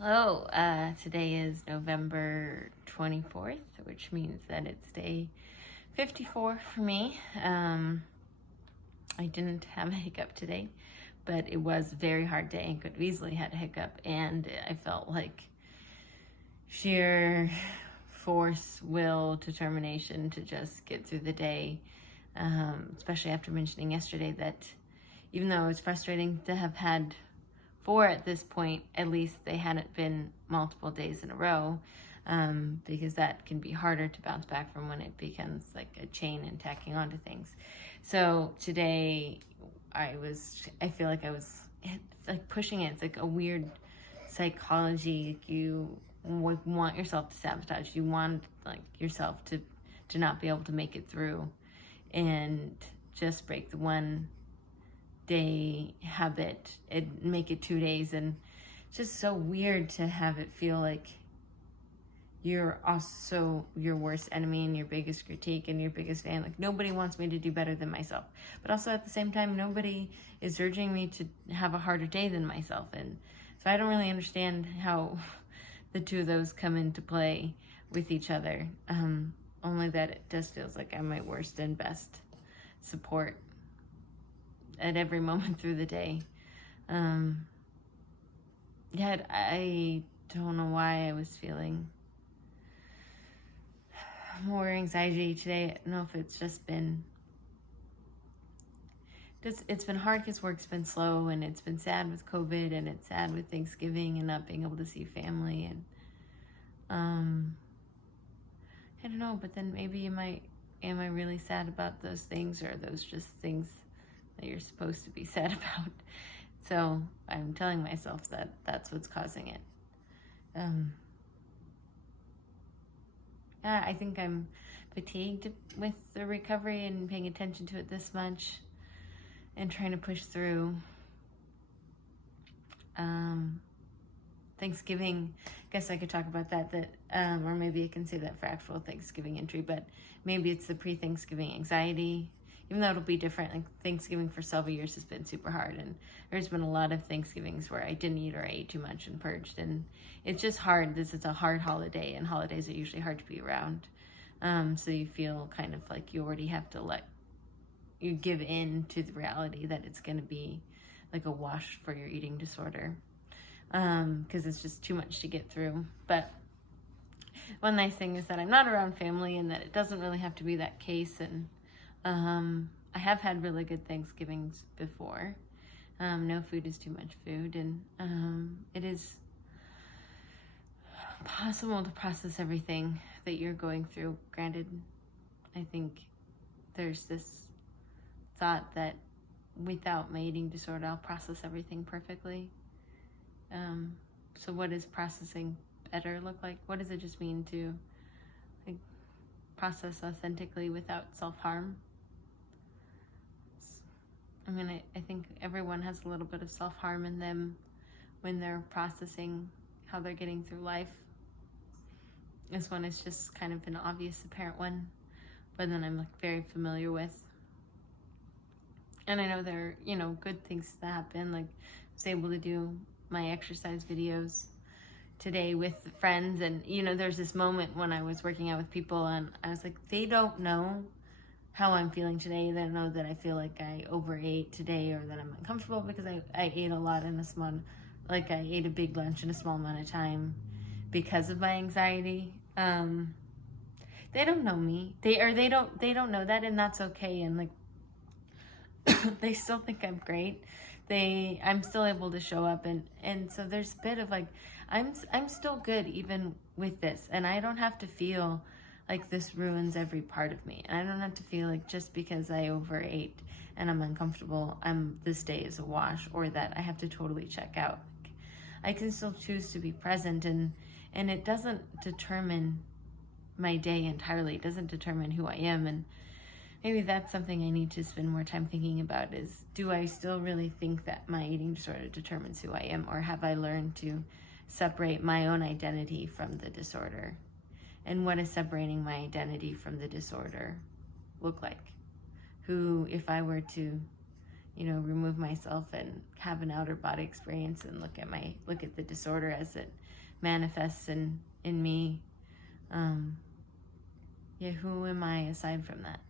Hello, today is November 24th, which means that it's day 54 for me. I didn't have a hiccup today, but it was a very hard day and could have easily had a hiccup, and I felt like sheer force, will, determination to just get through the day, especially after mentioning yesterday that even though it was frustrating to have had four at this point, at least they hadn't been multiple days in a row, because that can be harder to bounce back from when it becomes like a chain and tacking onto things. So today I feel like I was like pushing it. It's like a weird psychology. You want yourself to sabotage. You want like yourself to not be able to make it through and just break the one day habit and make it 2 days. And it's just so weird to have it feel like you're also your worst enemy and your biggest critique and your biggest fan. Like, nobody wants me to do better than myself, but also at the same time nobody is urging me to have a harder day than myself. And so I don't really understand how the two of those come into play with each other, only that it just feels like I'm my worst and best support at every moment through the day. Yeah, I don't know why I was feeling more anxiety today. I don't know if it's just been, it's been hard because work's been slow, and it's been sad with COVID, and it's sad with Thanksgiving and not being able to see family. And I don't know, but then maybe am I really sad about those things, or are those just things that you're supposed to be sad about? So I'm telling myself that that's what's causing it. I think I'm fatigued with the recovery and paying attention to it this much and trying to push through. Thanksgiving, I guess I could talk about that, or maybe I can say that for actual Thanksgiving entry, but maybe it's the pre-Thanksgiving anxiety, even though it'll be different. Like, Thanksgiving for several years has been super hard, and there's been a lot of Thanksgivings where I didn't eat or I ate too much and purged, and it's just hard. This is a hard holiday, and holidays are usually hard to be around. So you feel kind of like you already have to you give in to the reality that it's going to be like a wash for your eating disorder, because it's just too much to get through. But one nice thing is that I'm not around family, and that it doesn't really have to be that case. And I have had really good Thanksgivings before. No food is too much food, and it is possible to process everything that you're going through. Granted, I think there's this thought that without my eating disorder, I'll process everything perfectly. So what does processing better look like? What does it just mean to process authentically without self-harm? I mean, I think everyone has a little bit of self-harm in them when they're processing how they're getting through life. This one is just kind of an obvious, apparent one, but then I'm very familiar with. And I know there are, good things that happen. Like, I was able to do my exercise videos today with friends, and there's this moment when I was working out with people, and I was like, they don't know how I'm feeling today. They don't know that I feel like I overate today, or that I'm uncomfortable because I ate a lot in a small, I ate a big lunch in a small amount of time because of my anxiety. They don't know me. They don't know that, and that's okay. And they still think I'm great. I'm still able to show up, and so there's a bit of I'm still good even with this, and I don't have to feel like this ruins every part of me. And I don't have to feel like just because I overate and I'm uncomfortable, this day is a wash, or that I have to totally check out. I can still choose to be present, and it doesn't determine my day entirely. It doesn't determine who I am. And maybe that's something I need to spend more time thinking about, is, do I still really think that my eating disorder determines who I am, or have I learned to separate my own identity from the disorder? And what does separating my identity from the disorder look like? Who, if I were to, you know, remove myself and have an outer body experience and look at the disorder as it manifests in me. Yeah, who am I aside from that?